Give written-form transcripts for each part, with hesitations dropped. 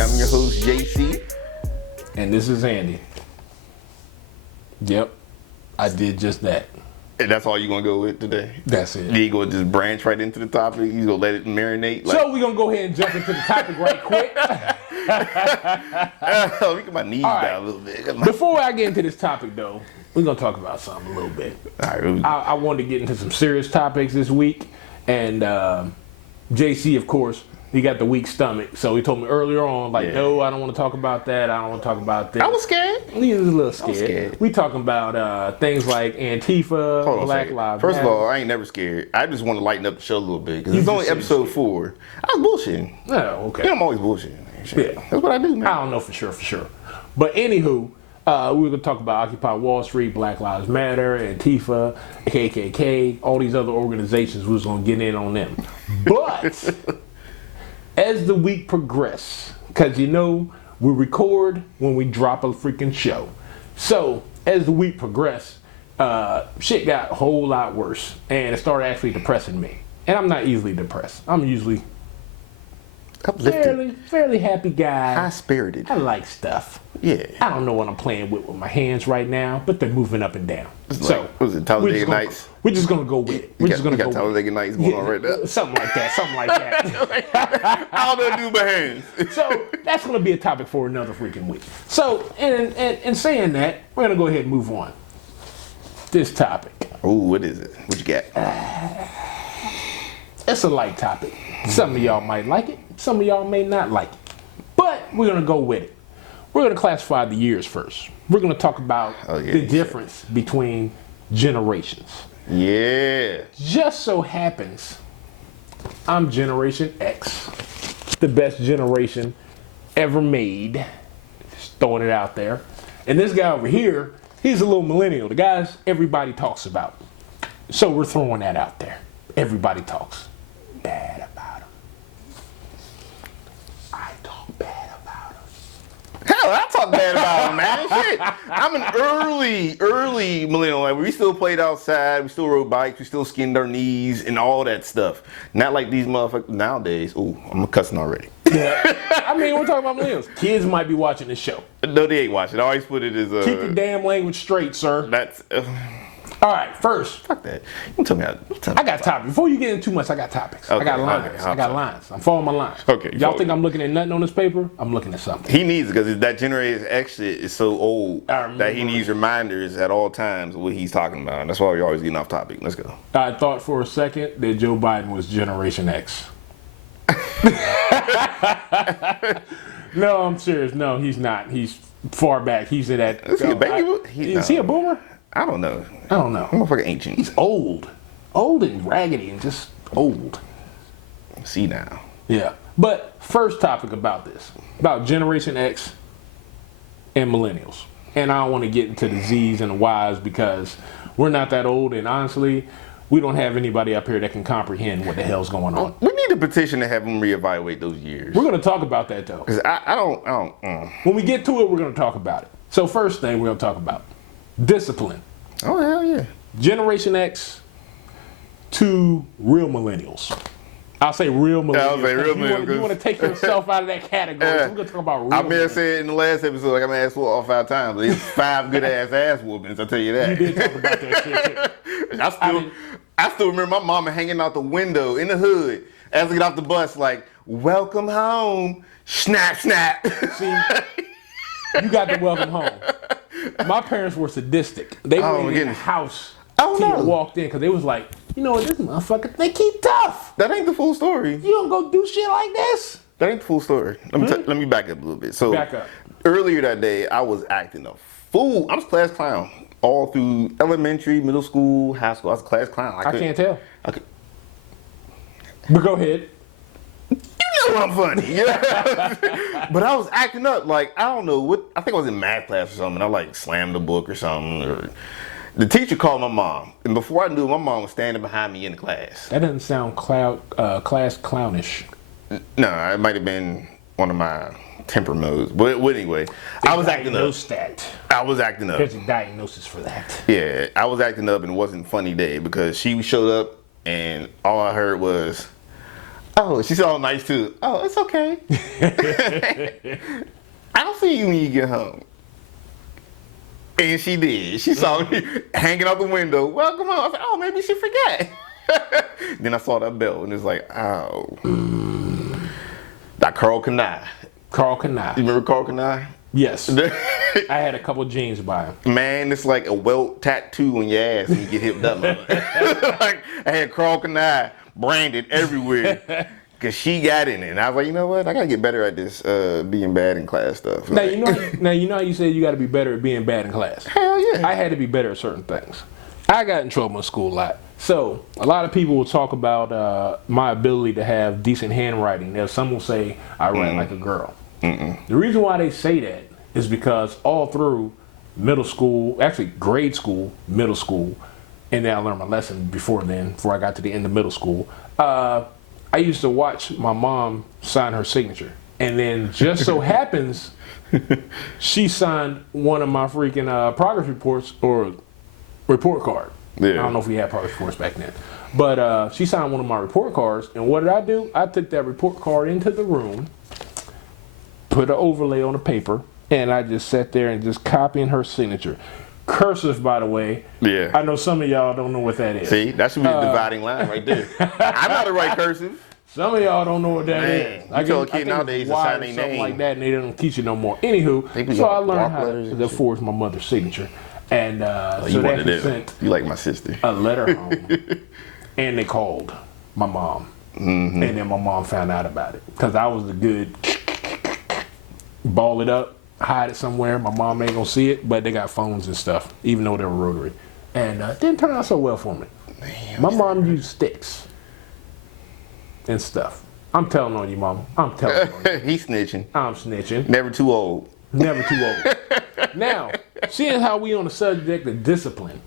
I'm your host, J.C. And this is Andy. Yep, I did just that. And that's all you're going to go with today? That's it. You going to just branch right into the topic? You going to let it marinate? So we're going to go ahead and jump into the topic right quick. Let me get my knees down a little bit. Before I get into this topic, though, we're going to talk about something a little bit. All right, I wanted to get into some serious topics this week. And JC, of course, he got the weak stomach. So he told me earlier on, no, I don't want to talk about that. I don't want to talk about this. I was scared. He was a little scared. We talking about things like Antifa, Black Lives Matter. First of all, I ain't never scared. I just want to lighten up the show a little bit. Because it's only episode 4. I was bullshitting. Oh, okay. Yeah, I'm always bullshitting. Yeah. That's what I do, man. I don't know for sure. But anywho, we're going to talk about Occupy Wall Street, Black Lives Matter, Antifa, KKK, all these other organizations. We was going to get in on them. But as the week progresses, because we record when we drop a freaking show. So as the week progressed, shit got a whole lot worse. And it started actually depressing me. And I'm not easily depressed. I'm usually fairly happy guy. High-spirited. I like stuff. Yeah. I don't know what I'm playing with my hands right now, but they're moving up and down. So, what was it, Talladega Nights? We're just going to go with it. We're just going to go with it. Talladega Nights going on right now? Something like that. I don't know do my hands. So, that's going to be a topic for another freaking week. So, and saying that, we're going to go ahead and move on. This topic. Ooh, what is it? What you got? It's a light topic. Some of y'all might like it. Some of y'all may not like it. But we're going to go with it. We're going to classify the years first. We're going to talk about the difference between generations. Yeah. Just so happens, I'm Generation X. The best generation ever made. Just throwing it out there. And this guy over here, he's a little millennial. The guys everybody talks about. So we're throwing that out there. Everybody talks bad about him. I talk bad about him. Hell, I talk bad about him, man. Shit. I'm an early millennial. Like, we still played outside. We still rode bikes. We still skinned our knees and all that stuff. Not like these motherfuckers nowadays. Ooh, I'm cussing already. Yeah. I mean, we're talking about millennials. Kids might be watching this show. No, they ain't watching. I always put it as keep your damn language straight, sir. That's... all right, first. Fuck that. You tell me how. I got topics. Before you get into too much, I got topics. Okay, I got lines. right, I got lines. I'm following my lines. Okay. Y'all think I'm looking at nothing on this paper? I'm looking at something. He needs it because that Generation X shit is so old that he needs reminders at all times of what he's talking about. And that's why we're always getting off topic. Let's go. I thought for a second that Joe Biden was Generation X. No, I'm serious. No, he's not. He's far back. He's in that. Is he a baby? Is he a boomer? I don't know. Motherfucker ancient. He's old. Old and raggedy and just old. See now. Yeah. But first topic about this. About Generation X and millennials. And I don't want to get into the Z's and the Y's because we're not that old. And honestly, we don't have anybody up here that can comprehend what the hell's going on. We need a petition to have them reevaluate those years. We're going to talk about that, though. Because I don't. When we get to it, we're going to talk about it. So first thing we're going to talk about. Discipline. Oh, hell yeah. Generation X to real millennials. I'll say real millennials. I'll say real millennials. You want to take yourself out of that category. So we're going to talk about real millennials. I may have said in the last episode, like I'm ass whooped all 5 times. But it's 5 good ass whoopings, I'll tell you that. You did talk about that shit, too. I still remember my mama hanging out the window in the hood as I get off the bus, like, welcome home. Snap, snap. See, you got the welcome home. My parents were sadistic. They were in the house till you walked in because they was like, you know what, this motherfucker think he tough. That ain't the full story. You don't go do shit like this. That ain't the full story. Let me back up a little bit. So back up. Earlier that day, I was acting a fool. I was a class clown all through elementary, middle school, high school. I was a class clown. I can't tell. But go ahead. You know I'm funny. Yeah. But I was acting up like, I don't know what, I think I was in math class or something. I like slammed the book or something. Or, the teacher called my mom. And before I knew it, my mom was standing behind me in the class. That doesn't sound class clownish. No, it might have been one of my temper modes. But anyway, I was acting up. I was acting up. There's a diagnosis for that. Yeah, I was acting up and it wasn't a funny day because she showed up and all I heard was, Oh, she's all nice too. Oh, it's okay. I'll see you when you get home. And she did. She saw me hanging out the window. Welcome home. I said, oh, maybe she forgot. Then I saw that bell and it's like, oh. That Carl Kanai. Carl Kanai. You remember Carl Kanai? Yes. I had a couple jeans by him. Man, it's like a welt tattoo on your ass when you get hit with that mother. Like, I had Carl Kanai branded everywhere. Cause she got in it, and I was like, you know what? I gotta get better at this being bad in class stuff. Now you know how you said you got to be better at being bad in class. Hell yeah. I had to be better at certain things. I got in trouble in school a lot. So a lot of people will talk about my ability to have decent handwriting. Now some will say I write like a girl. The reason why they say that is because all through middle school, actually grade school, middle school, and then I learned my lesson before I got to the end of middle school. I used to watch my mom sign her signature. And then just so happens, she signed one of my freaking progress reports or report card. Yeah. I don't know if we had progress reports back then. But she signed one of my report cards. And what did I do? I took that report card into the room, put an overlay on the paper, and I just sat there and just copied her signature. Cursive, by the way. Yeah. I know some of y'all don't know what that is. See, that should be the dividing line right there. I know how to write cursive. Some of y'all don't know what that is. I tell a kid nowadays to sign their something name like that, and they don't teach you no more. Anywho, so I learned how to forge my mother's signature, and so they sent. You like my sister? A letter home, and they called my mom, and then my mom found out about it because I was the good ball it up. Hide it somewhere. My mom ain't gonna see it, but they got phones and stuff, even though they were rotary. And didn't turn out so well for me. Man, my mom used sticks and stuff. I'm telling on you, mama. I'm telling on you. He's snitching. I'm snitching. Never too old. Never too old. Now, seeing how we on the subject of discipline,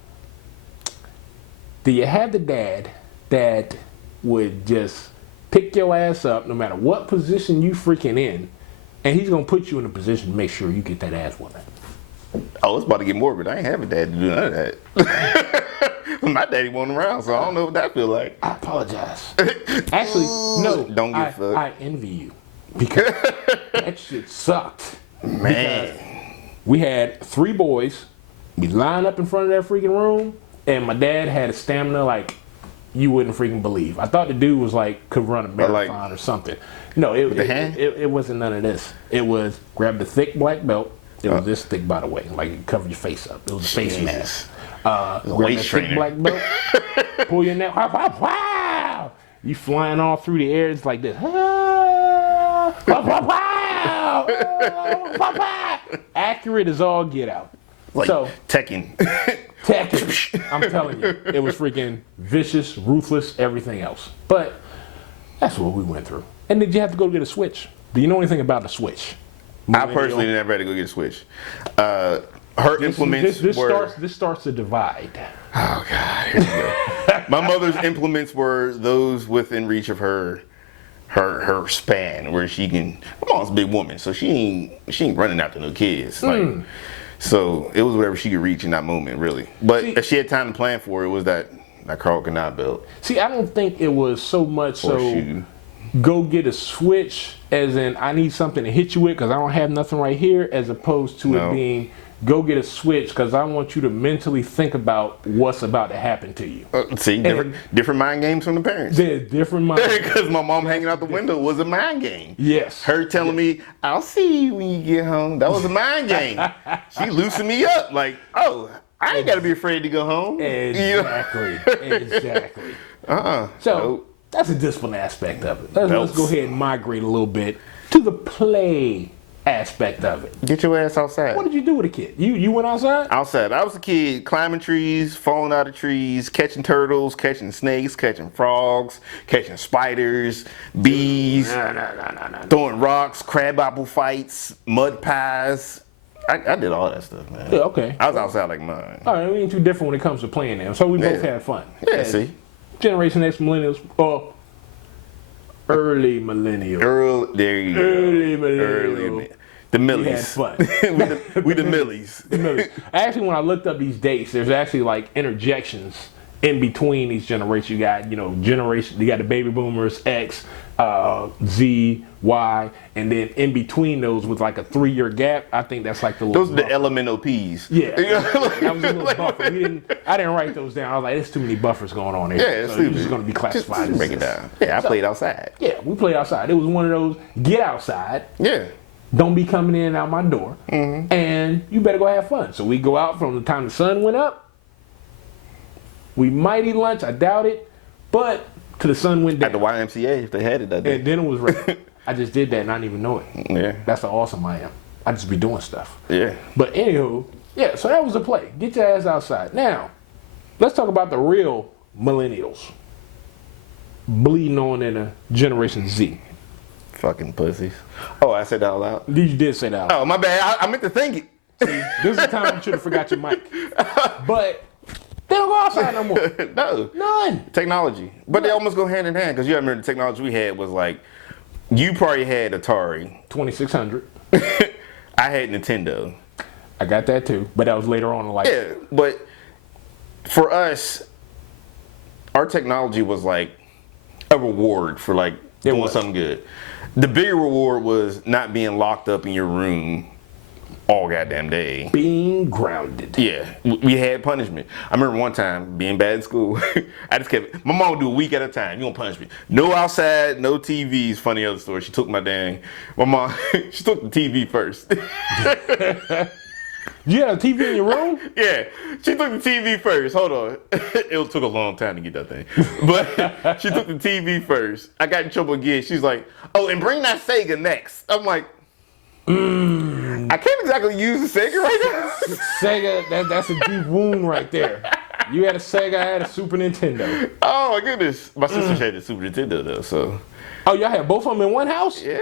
do you have the dad that would just pick your ass up no matter what position you freaking in, and he's going to put you in a position to make sure you get that ass whooping? Oh, it's about to get morbid. I ain't have a dad to do none of that. My daddy wasn't around, so I don't know what that feel like. I apologize. Actually, no. Don't give a fuck. I envy you. Because that shit sucked. Man. We had 3 boys. We lined up in front of that freaking room, and my dad had a stamina like you wouldn't freaking believe. I thought the dude was like, could run a marathon or something. No, it wasn't none of this. It was grab the thick black belt. It was this thick, by the way. Like, it covered your face up. It was a face mask. Grab that thick black belt, pull your neck. Wow! You flying all through the air. It's like this. Accurate as all get out. Like so, Tekken. I'm telling you. It was freaking vicious, ruthless, everything else. But that's what we went through. And did you have to go get a Switch? Do you know anything about the Switch? I personally never had to go get a Switch. Her implements were... This starts to divide. Oh, God. Here we go. My mother's implements were those within reach of her span, where she can... My mom's a big woman, so she ain't running after no kids. Like, so it was whatever she could reach in that moment, really. But if she had time to plan for it, was that Carl Kanai belt. See, I don't think it was so much go get a Switch, as in I need something to hit you with because I don't have nothing right here, as opposed to it being go get a Switch because I want you to mentally think about what's about to happen to you. See, different mind games from the parents. Yeah, different mind games. Because my mom hanging out the window was a mind game. Yes. Her telling me, I'll see you when you get home. That was a mind game. She loosened me up like, oh, I ain't got to be afraid to go home. Exactly. Exactly. So that's a discipline aspect of it. Let's go ahead and migrate a little bit to the play aspect of it. Get your ass outside. What did you do with a kid? You went outside? Outside. I was a kid climbing trees, falling out of trees, catching turtles, catching snakes, catching frogs, catching spiders, bees, throwing rocks, crabapple fights, mud pies. I did all that stuff, man. Yeah, okay. I was outside like mine. All right, we ain't too different when it comes to playing them. So we both had fun. Yeah, see. Generation X millennials, or early millennials. There you go. Early millennials. The Millies. We had fun. we the Millies. Actually, when I looked up these dates, there's actually like interjections in between each generation, you got you got the baby boomers, X, Z, Y, and then in between those with like a 3-year gap. I think that's like the little Those are the elemental P's. Yeah, that was a little buffer. I didn't write those down. I was like, there's too many buffers going on there. Yeah, it's so it's going to be classified just as break it down. Yeah, I played outside. Yeah, we played outside. It was one of those get outside. Yeah. Don't be coming in and out my door. And you better go have fun. So we go out from the time the sun went up. We might eat lunch. I doubt it. But till the sun went down. At the YMCA, if they had it that day. And then it was ready. I just did that and I didn't even know it. Yeah. That's how awesome I am. I just be doing stuff. Yeah. But anywho, yeah, so that was the play. Get your ass outside. Now, let's talk about the real millennials. Bleeding on in a Generation Z. Fucking pussies. Oh, I said that out loud? You did say that out loud. Oh, my bad. I meant to think it. This is the time you should have forgot your mic. But they don't go outside no more. No. None. Technology. But they almost go hand in hand because you remember the technology we had was like, you probably had Atari. 2600. I had Nintendo. I got that too, but that was later on in life. Yeah, but for us, our technology was like a reward for like doing something good. The bigger reward was not being locked up in your room all goddamn day. Being grounded. Yeah, we had punishment. I remember one time being bad in school. I just kept, my mom would do a week at a time. You gonna punish me. No outside, no TVs. Funny other story. She took my mom, she took the TV first. You had a TV in your room? Yeah, she took the TV first. Hold on. It took a long time to get that thing. But she took the TV first. I got in trouble again. She's like, oh, and bring that Sega next. I'm like, I can't exactly use the Sega right now. Sega, that's a deep wound right there. You had a Sega, I had a Super Nintendo. Oh, my goodness. My sister had a Super Nintendo, though, so. Oh, y'all had both of them in one house? Yeah.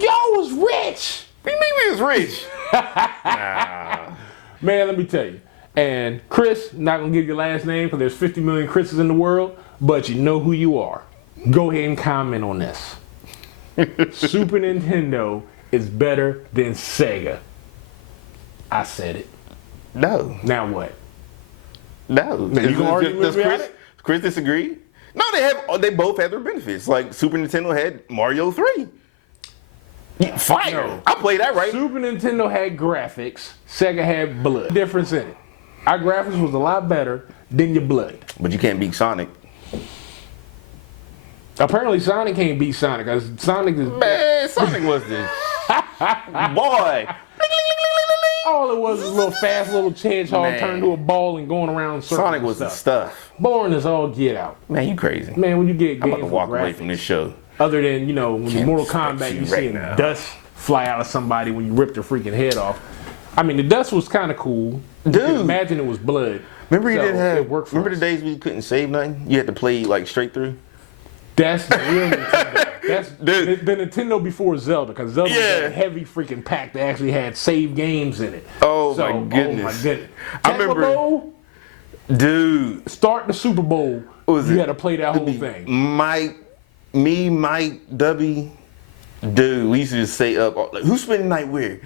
Y'all was rich. What do you mean we was rich? Nah. Man, let me tell you. And Chris, not going to give your last name because there's 50 million Chris's in the world, but you know who you are. Go ahead and comment on this. Super Nintendo is better than Sega. I said it. No. Now what? No. Now, you gonna argue with me on Chris, it? Chris disagree? No, they both had their benefits. Like Super Nintendo had Mario 3. Yeah, fire. No. I played that right. Super Nintendo had graphics. Sega had blood. Difference in it. Our graphics was a lot better than your blood. But you can't beat Sonic. Apparently Sonic can't beat Sonic because Sonic is... Man, Sonic was this. Boy. All it was a little fast little hedgehog Man. turned to a ball and going around circles. Sonic and was the stuff. stuff. Boring as all get out. Man, you crazy. Man, when you get I'm about to games walk with away graphics, from this show. other than, when Can't Mortal respect Kombat, you you right see now. dust fly out of somebody when you rip their freaking head off. I mean, the dust was kind of cool. You Dude. could imagine it was blood. Remember you So, didn't have. it worked for Remember us. the days we couldn't save nothing? You had to play like straight through. That's the real Nintendo. That's Dude. the Nintendo before Zelda, because Zelda was Yeah. a heavy freaking pack that actually had save games in it. Oh, So, my goodness. Oh my goodness. I Tecmo remember- Bowl, Dude. start the Super Bowl. Was You it? had to play that whole thing. Mike, Dubby, dude, we used to just stay up. Like, who's spending the night where?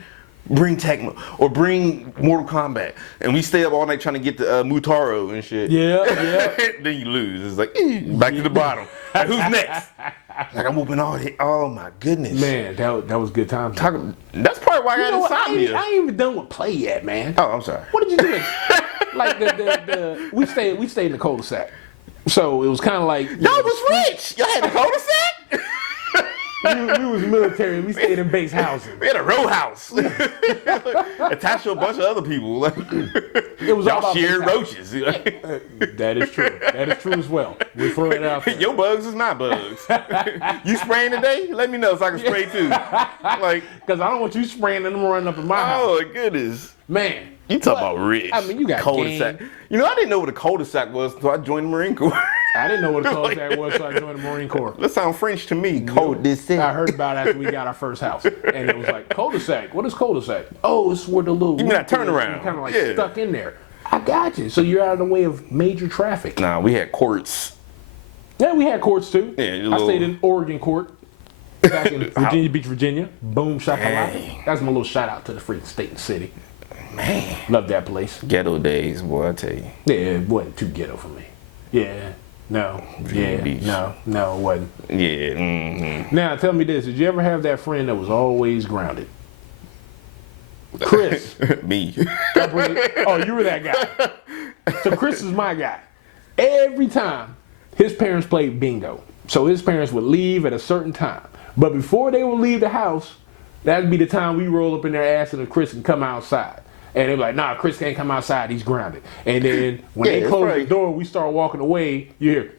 Bring Tecmo or bring Mortal Kombat, and we stay up all night trying to get the Mutaro and shit. Yeah, yeah. Then you lose. It's like back to the bottom. Like, who's next? Like I'm whooping all the. Oh my goodness, Man, that was good times. That's probably why I You know got what? I insomnia. ain't even done with play yet, man. Oh, I'm sorry. What did you do? Like we stayed in the cul-de-sac, so it was kind of like Y'all was rich. Y'all had a cul-de-sac. we was military. We stayed in base housing. We had a row house attached to a bunch of other people. It was all Y'all about shared base roaches. That is true. That is true as well. We throw it out there. Your bugs is my bugs. You spraying today? Let me know so I can spray too. Like, Because I don't want you spraying and them running up in my house. oh my goodness. Man. You talk But, about rich. I mean, you got cul-de-sac. game. You know, I didn't know what a cul-de-sac was until I joined the Marine Corps. I didn't know what a cul-de-sac was, so I joined the Marine Corps. That sounds French to me. I Cul-de-sac. heard about it after we got our first house. And it was like, cul-de-sac. What is cul-de-sac? Oh, it's where the little... You mean that turnaround? Kind of like Yeah. stuck in there. I got you. So you're out of the way of major traffic. Nah, we had courts. Yeah, we had courts too. Yeah, your I little- stayed in Oregon court. Back in Virginia Beach, Virginia. Boom, shakalaka. Dang. That's my little shout out to the freaking state and city. Man. Love that place. Ghetto days, boy, I tell you. Yeah, it wasn't too ghetto for me. Yeah. No. Yeah. Beach. No, it wasn't. Yeah. Mm-hmm. Now, tell me this. Did you ever have that friend that was always grounded? Chris. Me. Oh, you were that guy. So Chris is my guy. Every time his parents played bingo. So his parents would leave at a certain time. But before they would leave the house, that'd be the time we roll up in their ass and Chris can come outside. And they'd be like, nah, Chris can't come outside, he's grounded. And then when they close the door, we start walking away, you hear,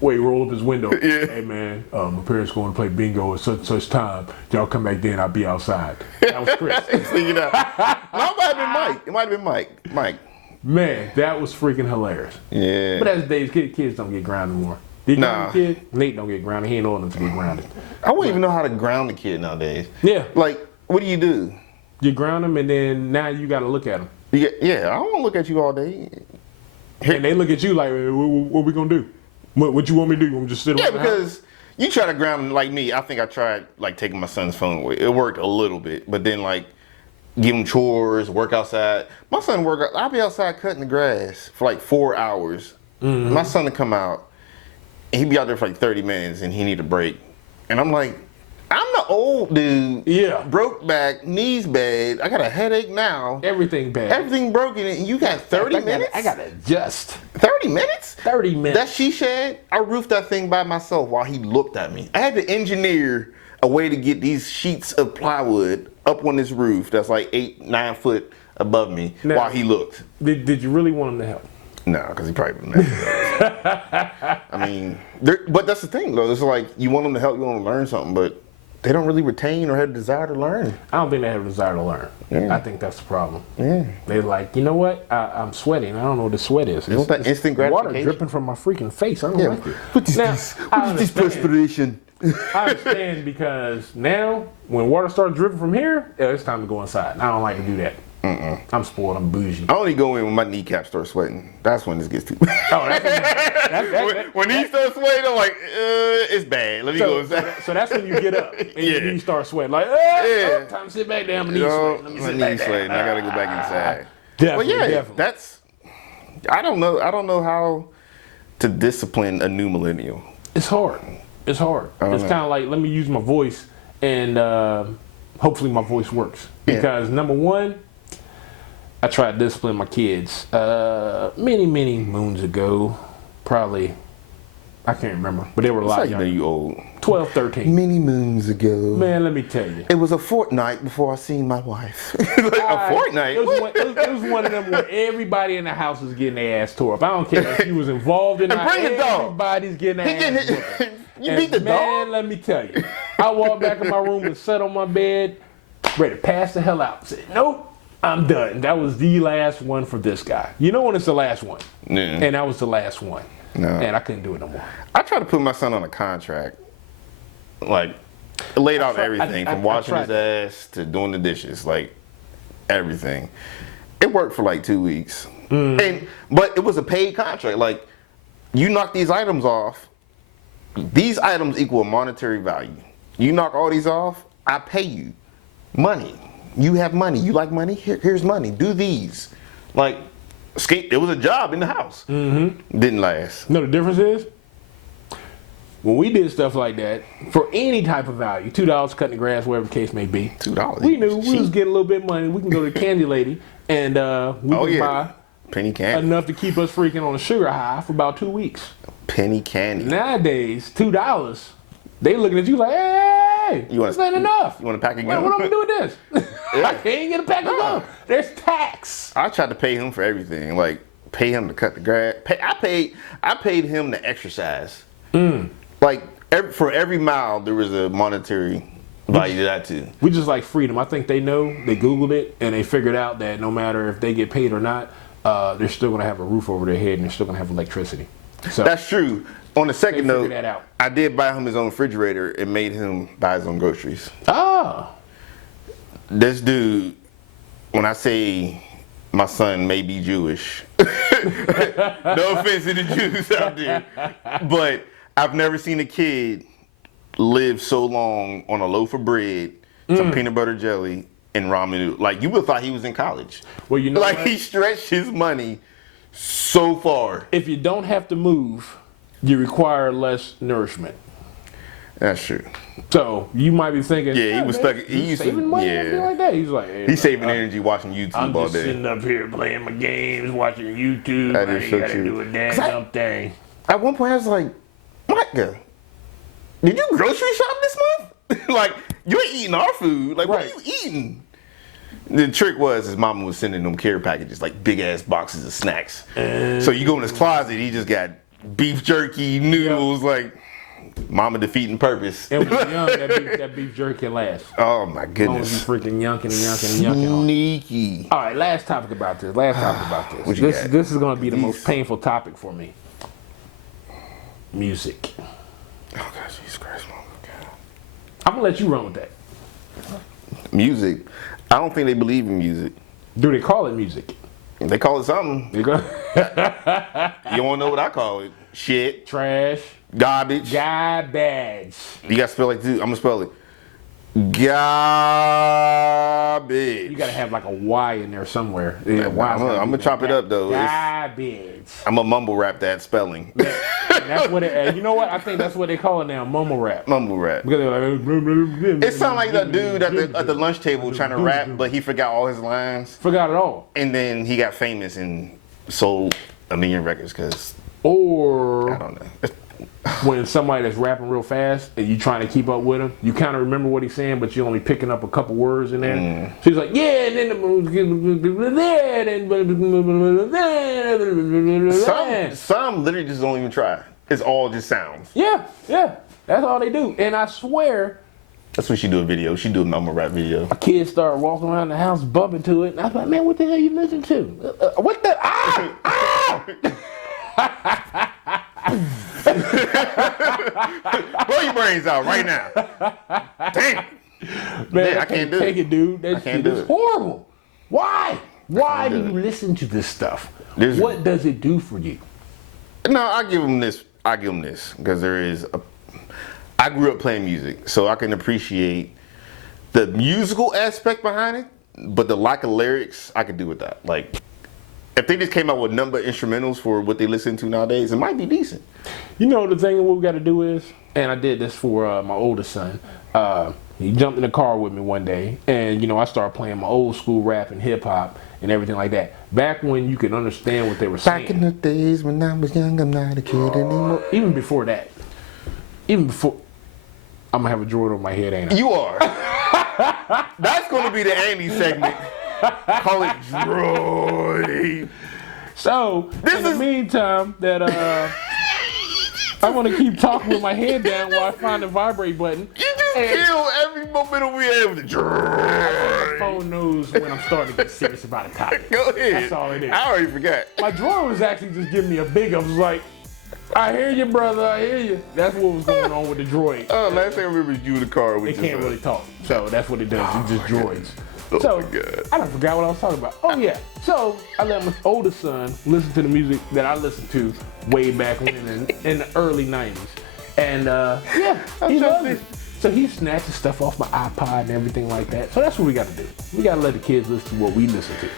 wait, roll up his window. Yeah. Hey man, my parents going to play bingo at such time. Y'all come back then, I'll be outside. That was Chris. You know, no, it might have been Mike. It might have been Mike. Mike. Man, that was freaking hilarious. Yeah. But as days, kids don't get grounded anymore. Did you know kid? Nate don't get grounded. He ain't old enough to get grounded. I wouldn't even know how to ground a kid nowadays. Yeah. Like, what do? You ground them, and then now you got to look at them. Yeah, I don't want to look at you all day. And they look at you like, what we gonna do? What you want me to do? You want me to just sit around? Yeah, because you try to ground them like me. I think I tried like taking my son's phone away. It worked a little bit, but then like give him chores, work outside. My son I'll be outside cutting the grass for like 4 hours. Mm-hmm. My son would come out, and he'd be out there for like 30 minutes, and he need a break. And I'm like, I'm the old dude. Yeah. Broke back, knees bad. I got a headache now. Everything bad. Everything broken, and you got 30 minutes? I gotta adjust. 30 minutes? 30 minutes. That she shed, I roofed that thing by myself while he looked at me. I had to engineer a way to get these sheets of plywood up on this roof that's like 8-9 foot above me while he looked. Did you really want him to help? No, because he probably wouldn't have. I mean, but that's the thing though. It's like you want them to help, you want them to learn something, but they don't really retain or have a desire to learn. I don't think they have a desire to learn. Yeah. I think that's the problem. Yeah. They're like, you know what? I'm sweating. I don't know what the sweat is. You want that instant gratification? Water dripping from my freaking face. I don't like it. What is this? What is this perspiration? I understand because now when water starts dripping from here, it's time to go inside. I don't like to do that. I'm spoiled. I'm bougie. I only go in when my kneecaps start sweating. That's when this gets too when he starts sweating, I'm like, it's bad. Let me go inside. So that's when you get up and your knees start sweating. Like, time to sit back down. My knees sweating. Let me sit back down. I gotta go back inside. Definitely, But yeah, definitely. that's. I don't know how to discipline a new millennial. It's hard. It's hard. It's kind of like, let me use my voice, and hopefully my voice works. Because number one, I tried to discipline my kids many moons ago. Probably, I can't remember, but they were a lot younger. You old. 12, 13. Many moons ago. Man, let me tell you. It was a fortnight before I seen my wife. A fortnight? It was one of them where everybody in the house was getting their ass tore up. I don't care if he was involved in it. Everybody's getting their ass tore up. You beat the dog? Man, let me tell you. I walked back in my room and sat on my bed, ready to pass the hell out. Said, nope. I'm done. That was the last one for this guy. You know when it's the last one. Yeah. And that was the last one. No. And I couldn't do it no more. I tried to put my son on a contract. Like, it laid out everything from washing his ass to doing the dishes. Like, everything. It worked for like 2 weeks. But it was a paid contract. Like, you knock these items off. These items equal monetary value. You knock all these off, I pay you money. You have money. You like money? Here's money. Do these. Like, it was a job in the house. Didn't last. You know the difference is? When we did stuff like that, for any type of value, $2 cutting the grass, whatever the case may be. $2. We knew we was getting a little bit of money. We can go to the candy lady and we can buy penny candy enough to keep us freaking on a sugar high for about 2 weeks. Penny candy. Nowadays, $2, they looking at you like, hey, this ain't enough. You want a pack of gum? What am I gonna do with this? I can't get a pack of gum. There's tax. I tried to pay him for everything. Like, pay him to cut the grass. I paid him to exercise. Like, for every mile, there was a monetary value to that too. We just like freedom. I think they know. They Googled it and they figured out that no matter if they get paid or not, they're still gonna have a roof over their head and they're still gonna have electricity. So that's true. On the second note, that out. I did buy him his own refrigerator and made him buy his own groceries. Ah. This dude, when I say my son may be Jewish, no offense to the Jews out there, but I've never seen a kid live so long on a loaf of bread, some peanut butter jelly, and ramen noodles. Like, you would have thought he was in college. Well, you know like what? He stretched his money so far. If you don't have to move, you require less nourishment. That's true. So you might be thinking, Yeah, he was man, stuck. He used saving to, money and everything like that. He's like, hey, he's saving energy watching YouTube I'm all just day. sitting up here playing my games, watching YouTube. That I is ain't so gotta true. do a damn thing. At one point, I was like, Micah, did you grocery shop this month? Like, you ain't eating our food. Like, what are you eating? The trick was his mama was sending them care packages, like big ass boxes of snacks. So you go in his closet, he just got beef jerky, noodles, like mama defeating purpose. And when you're young, that beef jerky can last. Oh my As long as you goodness. freaking yunking and yunking and yunking on. Sneaky. All right, last topic about this. What you got? This is going to be the most painful topic for me. Music. Oh gosh, Jesus Christ, mama. God. I'm going to let you run with that. Music. I don't think they believe in music. Do they call it music? They call it something. They go You wanna know what I call it? Shit. trash, Garbage. garbage. You gotta spell it too. I'm gonna spell it. Garbage. You got to have like a Y in there somewhere. Yeah, I'm gonna chop it up though. Garbage. I'm gonna mumble rap that spelling. And that's what it. You know what? I think that's what they call it now. Mumble rap. Mumble rap. Because they're like, It sounds like that dude at the lunch table trying to rap, but he forgot all his lines, forgot it all. and then he got famous and sold 1 million records because Or I don't know. when somebody that's rapping real fast and you trying to keep up with him, you kind of remember what he's saying, but you're only picking up a couple words in there. So he's like, yeah, and then Some literally just don't even try. It's all just sounds. yeah, that's all they do. And I swear, That's when she do a video. She do a mumble rap video. kids start walking around the house bumping to it, and I was like, man, what the hell you listen to? What the Blow your brains out right now. Damn. Man, I can't do take it. it, dude. That can't shit do is it. horrible. Why? Why do do you listen to this stuff? There's- What does it do for you? No, I give him this because I grew up playing music, so I can appreciate the musical aspect behind it, but the lack of lyrics, I could do with that. Like, if they just came out with number instrumentals for what they listen to nowadays, it might be decent. You know, the thing what we got to do is, and I did this for my oldest son. He jumped in the car with me one day, and I started playing my old school rap and hip hop and everything like that. Back when you could understand what they were saying. Back in the days when I was young, I'm not a kid anymore. Even before that. I'm gonna have a droid on my head, ain't I? You are. That's going to be the Andy segment. Call it droid. So, in the meantime, that I'm gonna keep talking with my head down while I find the vibrate button. You just kill every momentum we have with the droid. My phone knows when I'm starting to get serious about a topic. Go ahead. That's all it is. I already forgot. My droid was actually just giving me a big up. It was like, I hear you, brother. I hear you. That's what was going on with the droid. Last thing I remember is you in the car with It can't really talk. So that's what it does. It's just droids. Oh So my God. I don't forgot what I was talking about. Oh yeah. So I let my oldest son listen to the music that I listened to way back when in the early '90s, and he loves it. So he snatches stuff off my iPod and everything like that. So that's what we got to do. We got to let the kids listen to what we listen to.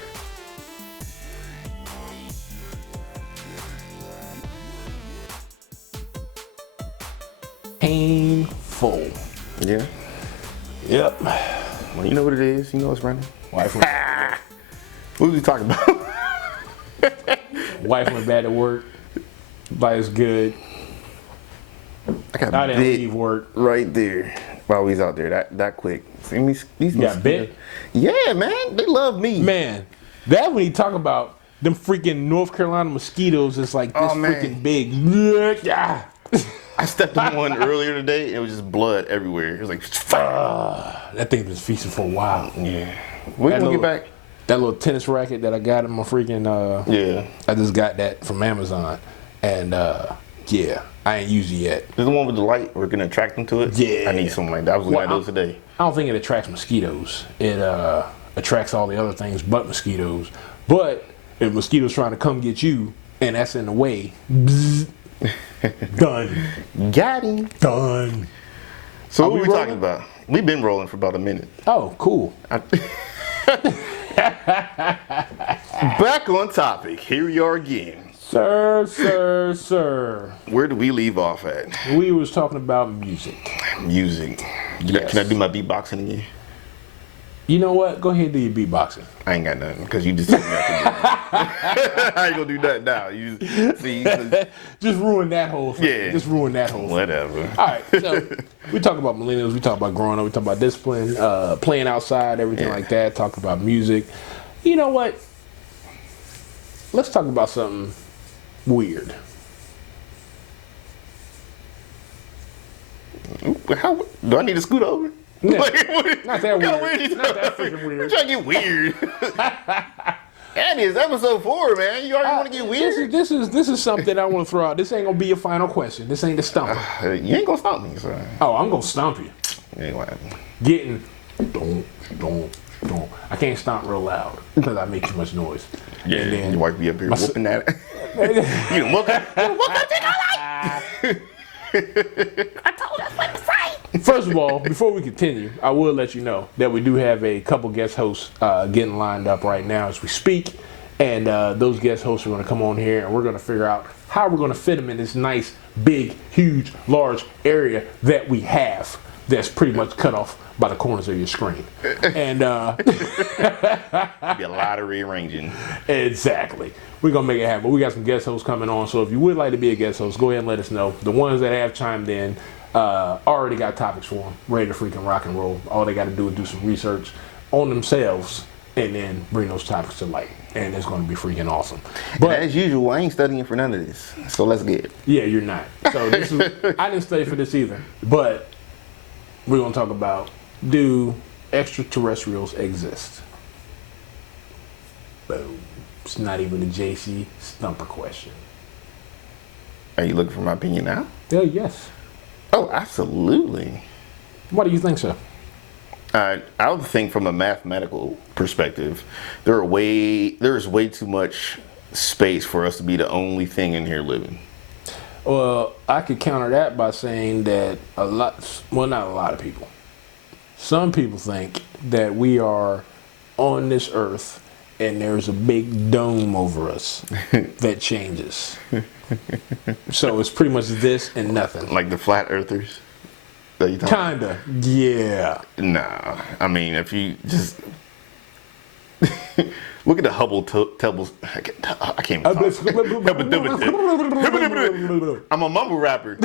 Painful. Yeah. Yep. Well, you know what it is. You know what's running. Wife What was we talking about? went bad at work. Life's good. I got I didn't bit leave work. right there while we was out there that quick. See me? These You got bit? Yeah, man. They love me. Man, that when you talk about them freaking North Carolina mosquitoes, it's like this Oh, man. freaking big. Yeah. I stepped on one earlier today. And it was just blood everywhere. It was like, That thing been feasting for a while. yeah. We That gonna little- get back. That little tennis racket that I got in my freaking Yeah. I just got that from Amazon, and yeah, I ain't used it yet. There's the one with the light. We're gonna attract them to it. Yeah. I need something like that. I was looking Well, at those today. I don't think it attracts mosquitoes. It attracts all the other things but mosquitoes. But if mosquitoes trying to come get you and that's in the way, bzz, done. Got him. Done. So Are what we we rolling? talking about? We've been rolling for about a minute. Oh, cool. Back on topic. Here we are again. Sir. Where do we leave off at? We was talking about music. Music. Yes. Can I do my beatboxing again? You know what? Go ahead and do your beatboxing. I ain't got nothing because you just told me I could do it. I ain't gonna do that now. You see, Just ruin that whole thing. Yeah. Just ruin that whole thing. whatever. All right, so we talk about millennials, we talk about growing up, we talk about discipline, playing outside, everything like that, talk about music. You know what? Let's talk about something weird. How do I need to scoot over? No, What- not that what kind of weird. Not that freaking weird. You're trying to get weird. Andy, it's episode 4, man. You already want to get weird? This is something I want to throw out. This ain't gonna be your final question. This ain't the stumper. You ain't gonna stop me, so. Oh, I'm gonna stomp you. You ain't gonna happen. Getting don't. I can't stomp real loud because I make too much noise. Yeah, And then your wife be up here my whooping that. You done woke up. I told us what to say. First of all, before we continue, I will let you know that we do have a couple guest hosts getting lined up right now as we speak. And those guest hosts are going to come on here and we're going to figure out how we're going to fit them in this nice, big, huge, large area that we have that's pretty much cut off by the corners of your screen. And Be a lot of rearranging. exactly. We're going to make it happen. But we got some guest hosts coming on. So if you would like to be a guest host, go ahead and let us know. The ones that have chimed in already got topics for them, ready to freaking rock and roll. All they got to do is do some research on themselves and then bring those topics to light. And it's going to be freaking awesome. But As usual, I ain't studying for none of this. So let's get it. yeah, you're not. So this is, I didn't study for this either. But we're going to talk about, do extraterrestrials exist? Boom. It's not even a J.C. stumper question. Are you looking for my opinion now? Yeah, yes. Oh, absolutely. Why do you think so? I would think from a mathematical perspective, there is way too much space for us to be the only thing in here living. Well, I could counter that by saying that not a lot of people. Some people think that we are on this earth and there's a big dome over us that changes. So it's pretty much this and nothing. Like the flat earthers that you talking Kinda, yeah. Nah, I mean, if you just look at the Hubble Tubbles. I can't even talk. I'm a mumble rapper.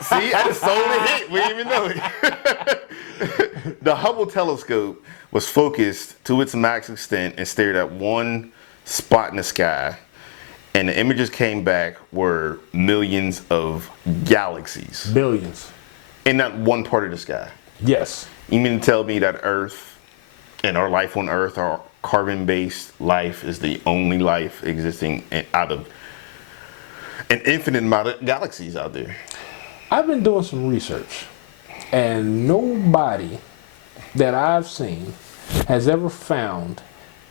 See, I just sold a hit. We didn't even know it. The Hubble telescope was focused to its max extent and stared at one spot in the sky. And the images came back were millions of galaxies Billions. in that one part of the sky. Yes. You mean to tell me that Earth and our life on Earth, our carbon-based life, is the only life existing out of an infinite amount of galaxies out there? I've been doing some research, and nobody that I've seen has ever found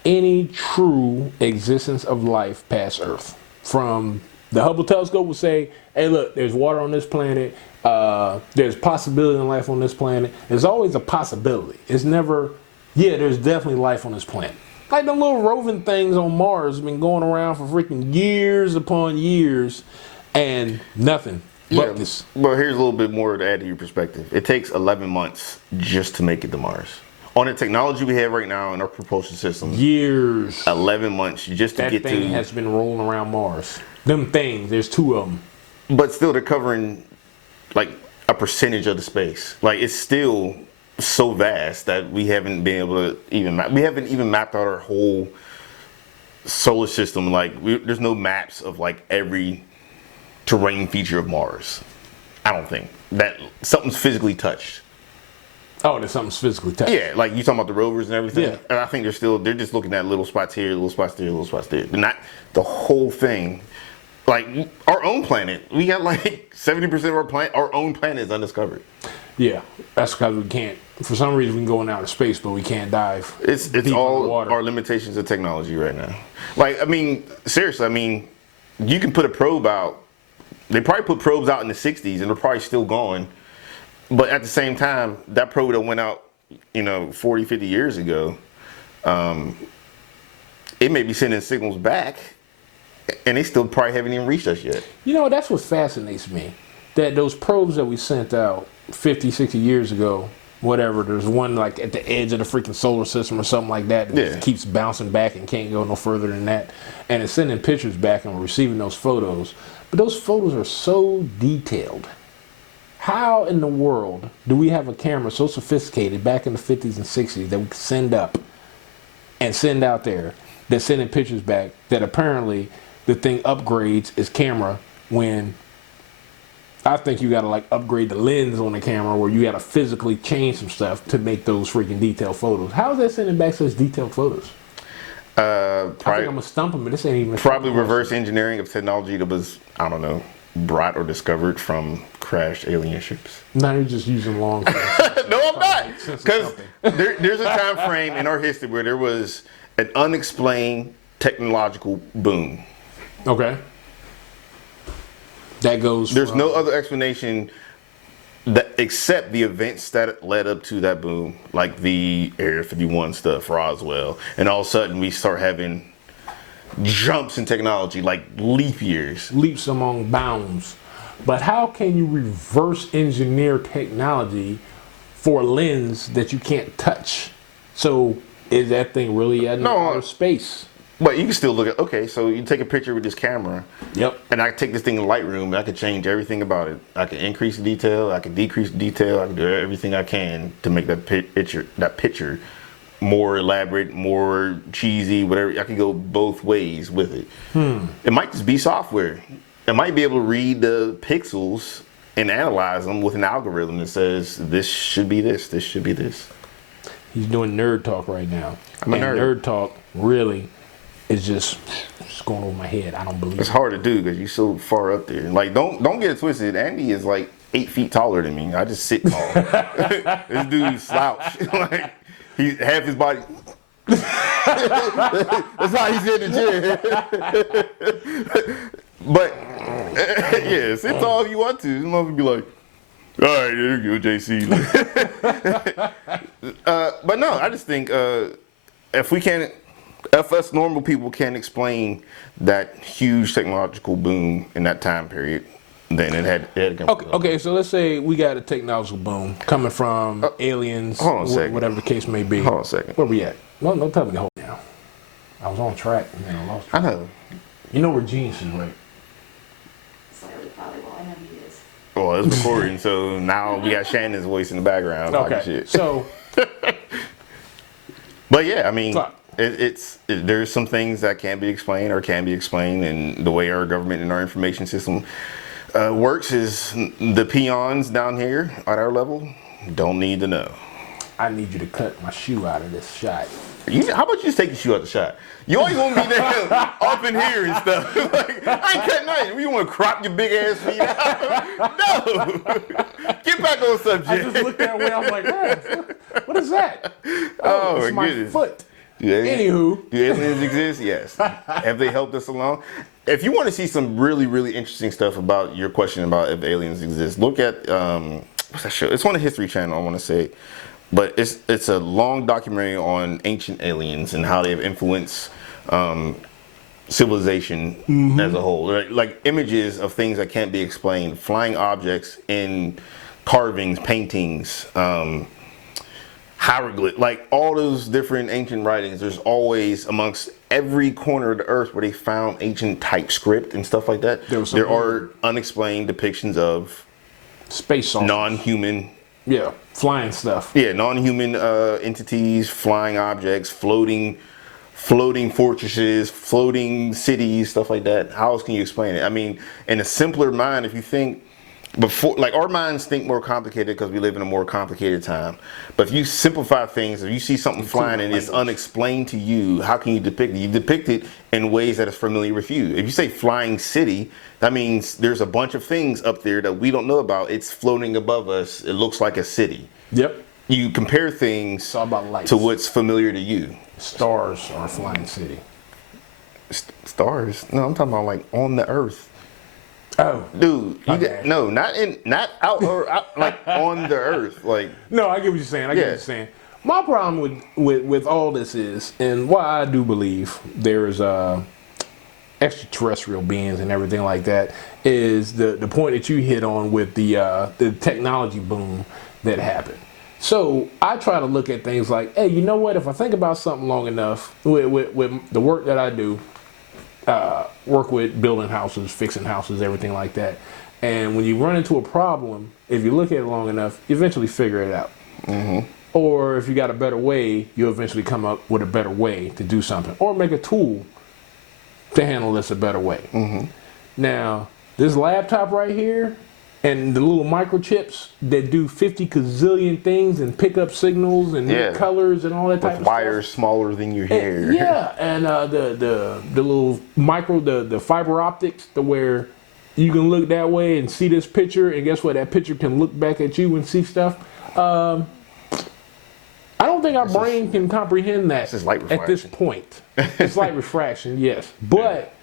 any true existence of life past Earth. From the Hubble telescope would say, hey, look, there's water on this planet. There's possibility of life on this planet. There's always a possibility. It's never, yeah, there's definitely life on this planet. Like the little roving things on Mars have been going around for freaking years upon years, and nothing. But this. Well, here's a little bit more to add to your perspective. It takes 11 months just to make it to Mars. On the technology we have right now in our propulsion system, Years. 11 months just to That get thing to. has been rolling around Mars. Them things, there's two of them. But still, they're covering like a percentage of the space. Like it's still so vast that we haven't been able to we haven't even mapped out our whole solar system. Like there's no maps of like every terrain feature of Mars. I don't think that something's physically touched. Oh, there's something physically touched. Yeah, like you talking about the rovers and everything. Yeah. And I think they're just looking at little spots here, little spots there, little spots there. They're not the whole thing. Like our own planet, we got like 70% of our own planet is undiscovered. Yeah, that's because we can't. For some reason, we can go in outer space, but we can't dive. It's deep all underwater. our limitations of technology right now. Like, I mean, seriously, I mean, you can put a probe out. They probably put probes out in the 60s, and they're probably still going. But at the same time, that probe that went out, 40, 50 years ago, it may be sending signals back, and they still probably haven't even reached us yet. You know, that's what fascinates me. That those probes that we sent out 50, 60 years ago, whatever, there's one like at the edge of the freaking solar system or something like that just keeps bouncing back and can't go no further than that. And it's sending pictures back and we're receiving those photos. But those photos are so detailed. How in the world do we have a camera so sophisticated back in the 50s and 60s that we can send up and send out there that's sending pictures back that apparently the thing upgrades its camera when I think you gotta like upgrade the lens on the camera where you gotta physically change some stuff to make those freaking detailed photos. How is that sending back such detailed photos? I think I'm gonna stump him, but this ain't even probably reverse engineering of technology that was, I don't know, brought or discovered from crashed alien ships. Now you're just using long. No, I'm not. Because there's a time frame in our history where there was an unexplained technological boom. Okay. That goes. There's no other explanation that except the events that led up to that boom, like the Area 51 stuff, Roswell, and all of a sudden we start having jumps in technology, like leap years. Leaps among bounds. But how can you reverse engineer technology for a lens that you can't touch? So is that thing really at outer space? But you can still look at, okay, so you take a picture with this camera. Yep. And I can take this thing in Lightroom and I can change everything about it. I can increase the detail, I can decrease the detail, I can do everything I can to make that picture more elaborate, more cheesy, whatever. I can go both ways with it. It might just be software. It might be able to read the pixels and analyze them with an algorithm that says this should be this, this should be this. He's doing nerd talk right now. I'm a nerd. Nerd talk really is just going over my head. I don't believe it's hard to do because you're so far up there. Like, don't get it twisted. Andy is like 8 feet taller than me. I just sit tall. This dude slouch. Like, he half his body. That's how he's in the gym. But yeah, sit tall if you want to. This motherfucker be like, all right, there you go, J.C. But no, I just think if us normal people can't explain that huge technological boom in that time period, then it had to come. Okay, so let's say we got a technological boom coming from aliens, hold on a second. Whatever the case may be. Hold on a second. Where we at? No, tell me the whole now. I was on track and then I lost track. I know. You know we're geniuses, right? Well, it's recording, so now we got Shannon's voice in the background. Okay, like shit. So. But yeah, I mean, there's some things that can't be explained or can be explained, and the way our government and our information system works is the peons down here at our level don't need to know. I need you to cut my shoe out of this shot. How about you just take your shoe out the shot? You always want to be there up in here and stuff. Like, I ain't cutting nothing. You want to crop your big ass feet out? No. Get back on subject. I just looked that way. I was like, what is that? Oh it's my my goodness. foot. Yeah. Anywho. Do aliens exist? Yes. Have they helped us along? If you want to see some really, really interesting stuff about your question about if aliens exist, look at, what's that show? It's on the History Channel, I want to say. But it's a long documentary on ancient aliens and how they have influenced civilization as a whole. Like images of things that can't be explained, flying objects in carvings, paintings, hieroglyphs, like all those different ancient writings. There's always amongst every corner of the earth where they found ancient typescript and stuff like that. There are unexplained depictions of space saucers. Non-human. Yeah, flying stuff. Yeah, non-human entities, flying objects, floating fortresses, floating cities, stuff like that. How else can you explain it? I mean, in a simpler mind, if you think before, like our minds think more complicated because we live in a more complicated time. But if you simplify things, if you see something flying and it's unexplained to you, how can you depict it? You depict it in ways that is familiar with you. If you say flying city, that means there's a bunch of things up there that we don't know about. It's floating above us. It looks like a city. Yep. You compare things it's all about lights. To what's familiar to you. Stars are a flying city. Stars? No, I'm talking about like on the earth. Oh, dude, not out or out, like on the earth, like. No, I get what you're saying. I get what you're saying. My problem with all this is, and why I do believe there's extraterrestrial beings and everything like that, is the point that you hit on with the technology boom that happened. So I try to look at things like, hey, you know what? If I think about something long enough, with the work that I do, work with building houses, fixing houses, everything like that. And when you run into a problem, if you look at it long enough, you eventually figure it out. Mm-hmm. Or if you got a better way, you'll eventually come up with a better way to do something. Or make a tool to handle this a better way. Mm-hmm. Now, this laptop right here, and the little microchips that do 50 gazillion things and pick up signals and colors and all that type of stuff. With wires smaller than your hair. And the little the fiber optics to where you can look that way and see this picture, and guess what? That picture can look back at you and see stuff. I don't think our brain can comprehend that at this point. It's light refraction, yes. But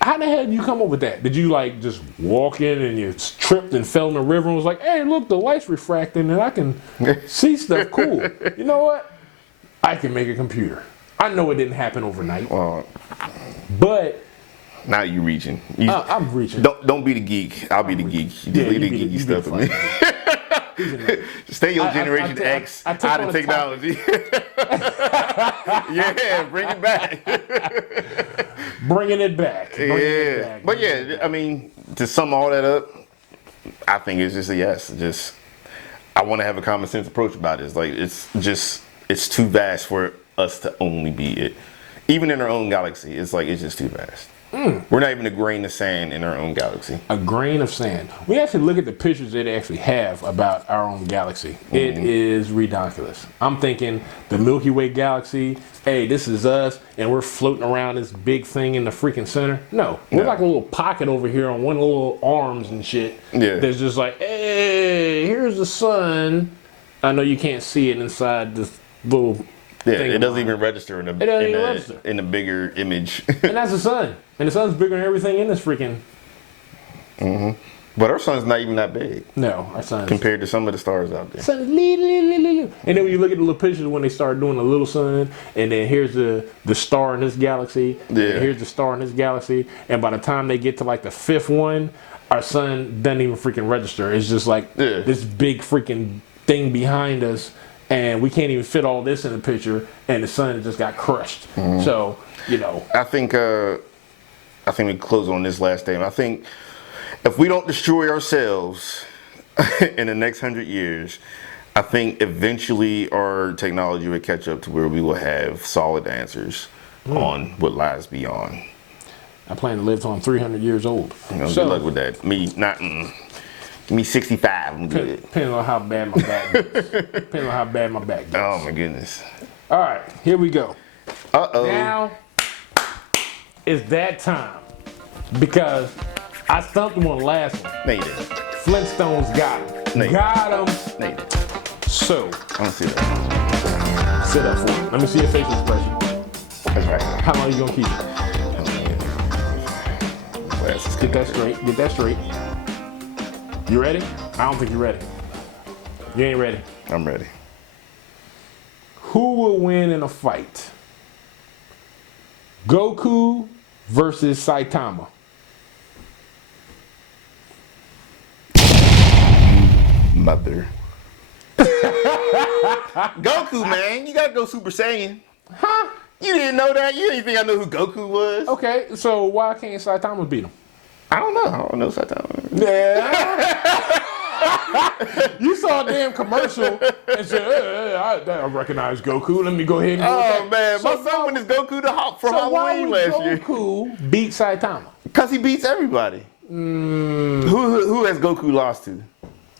how the hell did you come up with that? Did you like just walk in and you tripped and fell in the river and was like, hey, look, the light's refracting and I can see stuff? Cool. You know what? I can make a computer. I know it didn't happen overnight. But now you reaching. I'm reaching. Don't be the geek. I'll be the geek. Just leave the geeky stuff to me. Stay your Generation X out of technology. Yeah, bring it back. Bringing it back. But yeah, I mean, to sum all that up, I think it's just a yes. I want to have a common sense approach about it. It's like it's too vast for us to only be it. Even in our own galaxy, it's just too vast. We're not even a grain of sand in our own galaxy. A grain of sand. We actually look at the pictures that they actually have about our own galaxy. It is ridiculous. I'm thinking the Milky Way galaxy, hey, this is us, and we're floating around this big thing in the freaking center. No, we're like a little pocket over here on one little arms and shit. Yeah. That's just like, hey, here's the sun. I know you can't see it inside this little thing. It doesn't even register in the bigger image. And that's the sun. And the sun's bigger than everything in this freaking... But our sun's not even that big. No, our sun's... compared to some of the stars out there. Sun is little. And then when you look at the little pictures when they start doing the little sun, and then here's the star in this galaxy, and here's the star in this galaxy, and by the time they get to like the fifth one, our sun doesn't even freaking register. It's just like this big freaking thing behind us, and we can't even fit all this in the picture, and the sun just got crushed. So, you know. I think we close on this last statement. I think if we don't destroy ourselves in the next 100 years, I think eventually our technology will catch up to where we will have solid answers on what lies beyond. I plan to live till I'm 300 years old. Good luck with that. Me 65. I'm good. Depending on how bad my back gets. Oh my goodness. All right, here we go. Now it's that time. Because I stumped him on the last one. No, you didn't. Flintstones got him. No, got him. No, you didn't. So. I don't see that. Sit up for it. Let me see your facial expression. That's right. How long are you going to keep it? Get that straight. Get that straight. You ready? I don't think you're ready. You ain't ready. I'm ready. Who will win in a fight? Goku versus Saitama. Mother. Goku, man. You gotta go Super Saiyan. Huh? You didn't know that? You didn't think I knew who Goku was? Okay, so why can't Saitama beat him? I don't know. I don't know Saitama. Yeah. You saw a damn commercial and said, I recognize Goku. Let me go ahead and go with that. Man. So my son went as Goku for Halloween last year. Goku beat Saitama? Because he beats everybody. Who has Goku lost to?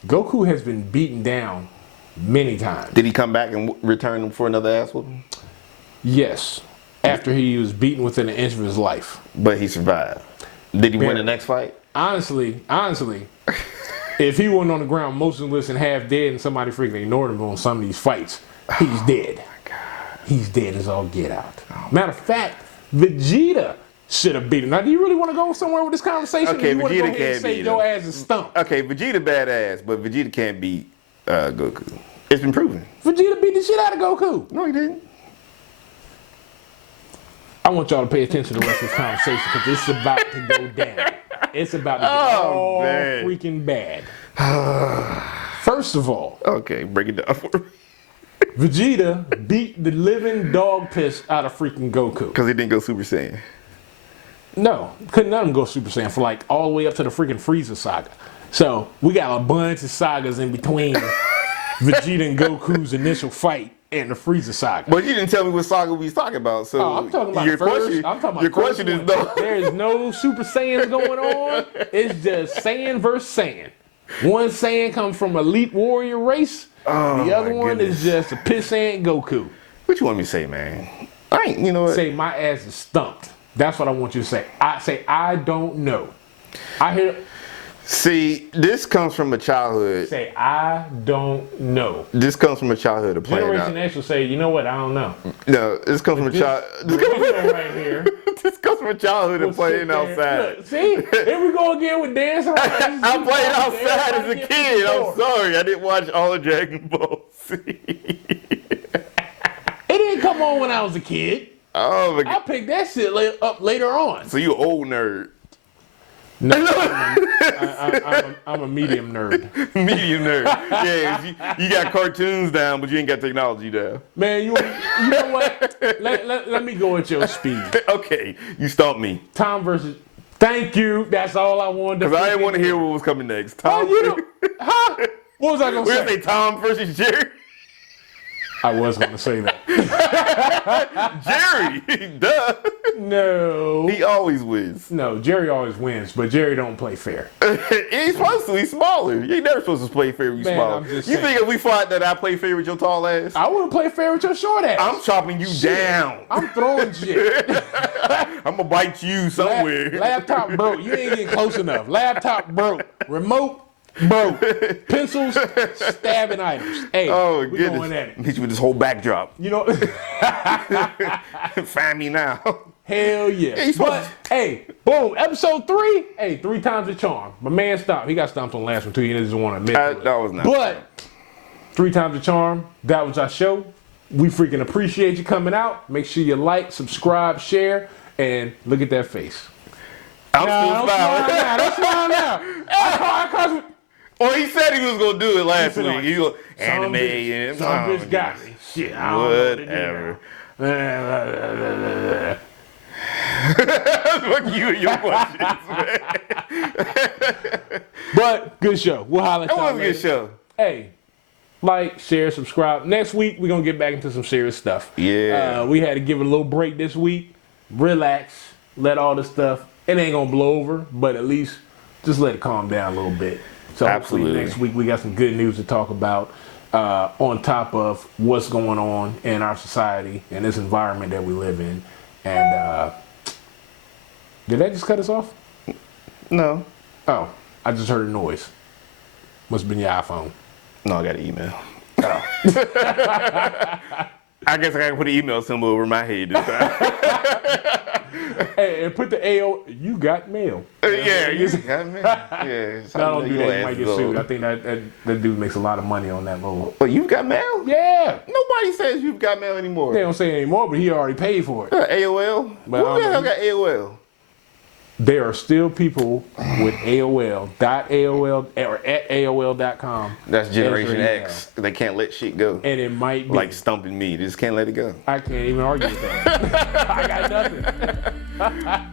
Goku has been beaten down many times. Did he come back and return for another ass whooping? Yes. After he was beaten within an inch of his life. But he survived. Did he win the next fight? Honestly, if he wasn't on the ground motionless and half dead and somebody freaking ignored him on some of these fights, he's dead. Oh my God. He's dead as all get out. Matter of fact, Vegeta should have beat him. Now, do you really want to go somewhere with this conversation? Okay, you Vegeta can't beat him. Your ass is stumped. Okay, Vegeta badass, but Vegeta can't beat Goku. It's been proven. Vegeta beat the shit out of Goku. No, he didn't. I want y'all to pay attention to the rest of this conversation because it's about to go down. It's about to get all freaking bad. First of all, okay, break it down for me. Vegeta beat the living dog piss out of freaking Goku. Because he didn't go Super Saiyan. No, couldn't none of them go Super Saiyan for like all the way up to the freaking Frieza saga. So we got a bunch of sagas in between Vegeta and Goku's initial fight and the Frieza saga. But you didn't tell me what saga we was talking about. So I'm talking about your first. question, I'm talking about your question is no. There is no Super Saiyans going on. It's just Saiyan versus Saiyan. One Saiyan comes from elite warrior race. The other one is just a pissant Goku. What you want me to say, man? I ain't, you know what? Say my ass is stumped. That's what I want you to say. I don't know. I hear. See, this comes from a childhood. Say I don't know. This comes from a childhood of playing Generation out. X will say, you know what? I don't know. No, this comes from a child. Right here. This comes from a childhood of playing outside. Look, see, here we go again with dancing. I played outside as a kid. I'm sorry, I didn't watch all of Dragon Ball Z. It didn't come on when I was a kid. Oh my I God. picked that shit up later on. So you an old nerd. No, I'm a medium nerd. Medium nerd. Yeah, you got cartoons down, but you ain't got technology down. Man, you know what? Let me go at your speed. Okay, you stumped me. Tom versus. Thank you. That's all I wanted to. Because I didn't want to hear what was coming next. Tom. Oh, you know, huh? What was I gonna We're say? gonna say Tom versus Jerry. I was gonna say that. Jerry, duh. No. He always wins. No, Jerry always wins, but Jerry don't play fair. He ain't supposed to. He's smaller. You ain't never supposed to play fair with you Man, smaller. I'm just You saying. think if we fought that I play fair with your tall ass? I wouldn't play fair with your short ass. I'm chopping you down. I'm throwing shit. I'm gonna bite you somewhere. Laptop broke. You ain't getting close enough. Laptop broke. Remote broke. Pencils, stabbing items. Hey, Oh we goodness! going at it. Hit you with this whole backdrop. You know, Find me now. hell yeah. Yeah, you supposed But hey, boom, episode 3. Hey, 3 times the charm. My man stopped. He got stomped on the last one too. He doesn't want to admit to it. That was not. But 3 times the charm. That was our show. We freaking appreciate you coming out. Make sure you like, subscribe, share, and look at that face. I'm Nah, still don't smile smiling. now. Don't smile now. I caught Well, he said he was gonna do it last Listen, week. He go anime bitch, and some bitch got me. Shit, I don't know what to do whatever. now. Fuck you and your questions, man. But good show. We'll holler at That y'all was a good later. show. Hey, like, share, subscribe. Next week we're gonna get back into some serious stuff. Yeah. We had to give it a little break this week. Relax. Let all the stuff. It ain't gonna blow over, but at least just let it calm down a little bit. So hopefully Absolutely. next week we got some good news to talk about. On top of what's going on in our society and this environment that we live in. And did that just cut us off? No. Oh, I just heard a noise. Must have been your iPhone. No, I got an email. Oh. I guess I gotta put an email symbol over my head this time. Hey, and put the AO. You got mail. Yeah, you got me. Yeah. I don't do that. You might get sued. I think that dude makes a lot of money on that little. But you've got mail? Yeah. Nobody says you've got mail anymore. They don't say it anymore, but he already paid for it. AOL? But Who I the don't hell know. got AOL? There are still people with AOL, .AOL, or at AOL.com. That's Generation Answering X. They can't let shit go. And it might be. Like stumping me. They just can't let it go. I can't even argue with that. I got nothing.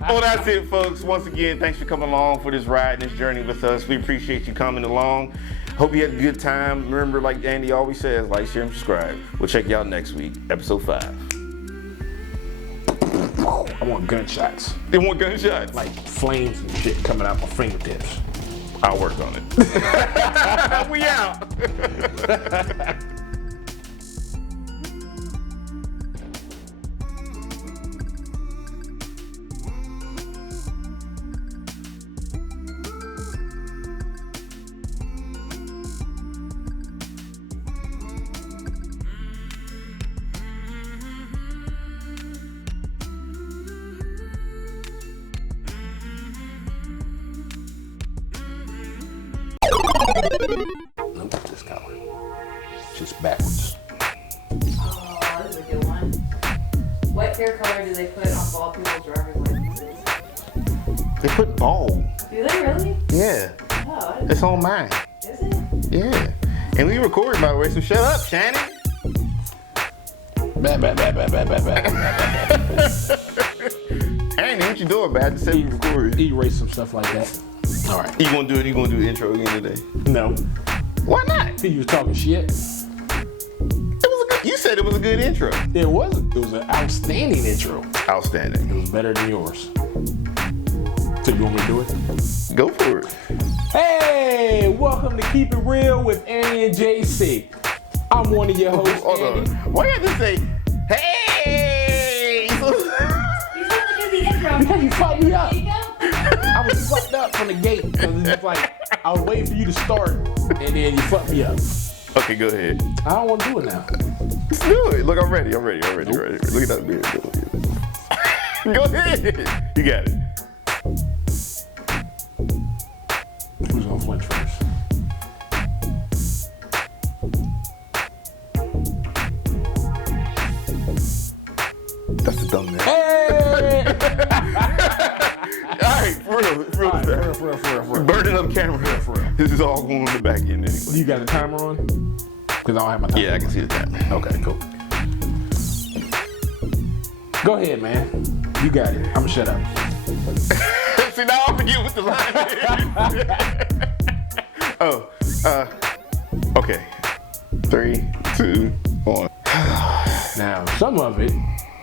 Well, that's it, folks. Once again, thanks for coming along for this ride and this journey with us. We appreciate you coming along. Hope you had a good time. Remember, like Andy always says, like, share, and subscribe. We'll check you out next week, episode 5. I want gunshots. They want gunshots. Like flames and shit coming out my fingertips. I'll work on it. We out. Look at this color. Just is a good one. What hair color do they put on bald people's driver's licenses? They put bald. Do they really? Yeah. Oh, It's on mine. is it? Yeah. And we recorded, by the way, so shut up, Shannon. Andy, what you doing, man? I just said we recorded. Erase some stuff like that. All right. You gonna do the intro again today? No. Why not? You was talking shit. You said it was a good intro. It wasn't. It was an outstanding intro. Outstanding. It was better than yours. So you want me to do it? Go for it. Hey, welcome to Keep It Real with Andy and J.C. I'm one of your hosts, Hold Andy. on. Why you have to say, hey? You're supposed to do the intro. Because you fucked me up. There you go. I was fucked up from the gate because it's like I was waiting for you to start and then you fucked me up. Okay, go ahead. I don't want to do it now. Let's do it. Look, I'm ready. Ready. Look at that beard. Go ahead. You got it. Who's gonna flinch first? That's the dumb man. Hey! All right, for real. For real. Burning up camera. For real. This is all going on the back end anyway. You got a timer on? Because I don't have my timer. Yeah, I can see the timer. Okay, cool. Go ahead, man. You got it. I'm gonna shut up. See, now I forget what the line is. Okay. 3, 2, 1. Now, some of it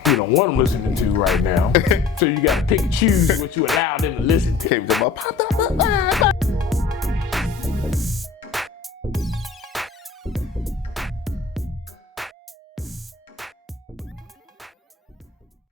you don't want them listening to right now, so you gotta pick and choose what you allow them to listen to. Okay, we talking about pop.